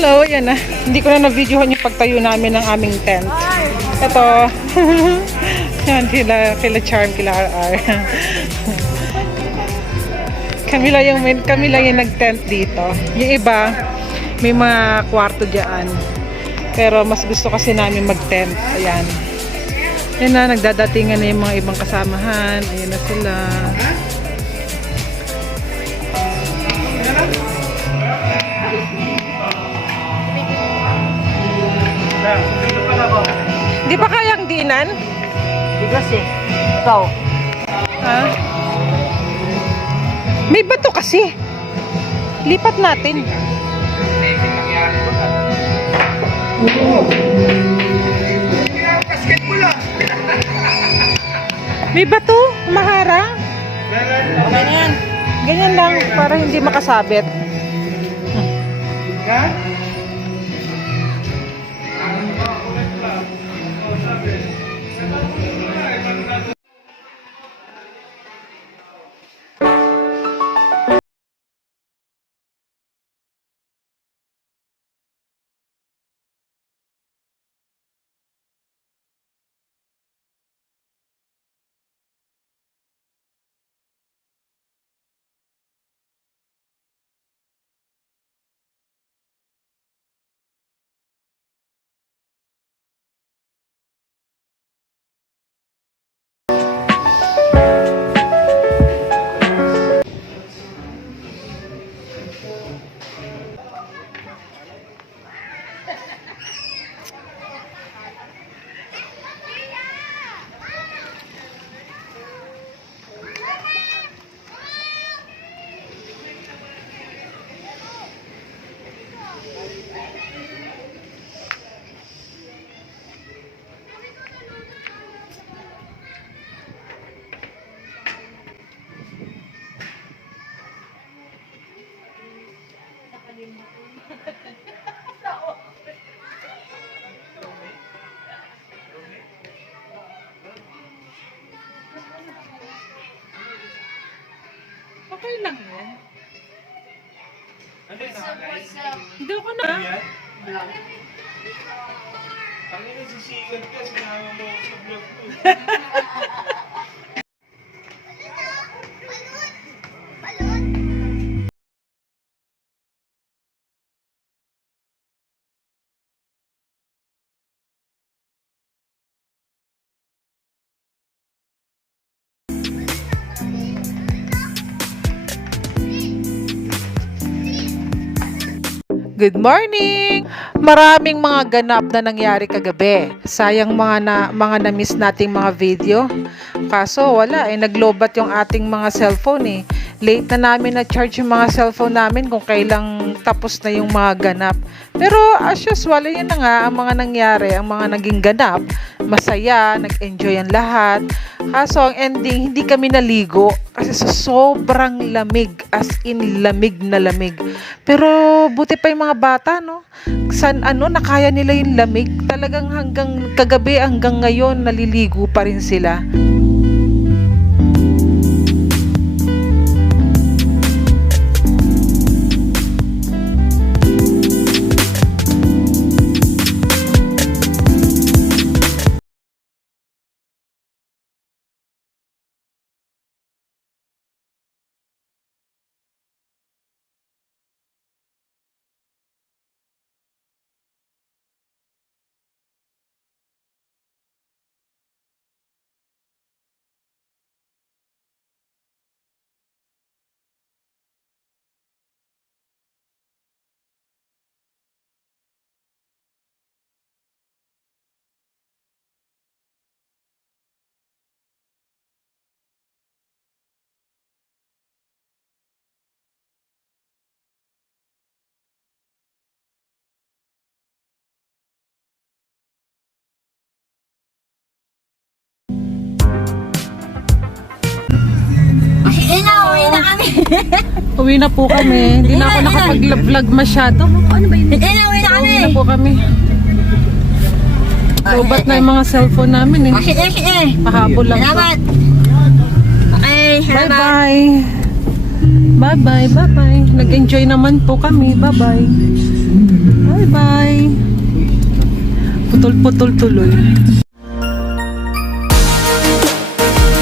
Hello, yan na. Hindi ko na na-videohan yung pagtayo namin ng aming tent. Ito. Yan, kila Charm, kila RR. kami lang yung nag-tent dito. Yung iba, may mga kwarto dyan. Pero mas gusto kasi namin mag-tent. Ayan. Yan na, nagdadatingan na yung mga ibang kasamahan. Ayan na sila. Di ba kayang dinan? Bigas eh. Ikaw. Ha? May bato kasi. Lipat natin. May bato, maharang. Ganyan. Ganyan lang para hindi makasabit. Okay lang yan. Hindi ako na. Ang ina sisigat ka, sinama mo sa vlog ko. Good morning! Maraming mga ganap na nangyari kagabi. Sayang mga na-miss nating mga video. Kaso wala naglobat yung ating mga cellphone eh. Late na namin na-charge yung mga cellphone namin kung kailang tapos na yung mga ganap. Pero as usual, yun na nga ang mga nangyari, ang mga naging ganap. Masaya, nag-enjoy ang lahat. Kaso ang ending, hindi kami naligo kasi sobrang lamig, as in lamig na lamig. Pero buti pa yung mga bata, no? Nakaya nila yung lamig. Talagang hanggang kagabi, hanggang ngayon, naliligo pa rin sila. Uwi na po kami. Hindi na ako nakapag-vlog masyado. Ano ba yun? Uwi na kami. Uwi na po kami. Lobat na yung mga cellphone namin eh. Pahabol lang po. Salamat. Okay, salamat. Bye-bye. Bye-bye, bye-bye. Nag-enjoy naman po kami. Bye-bye. Bye-bye. Putol-putol tuloy.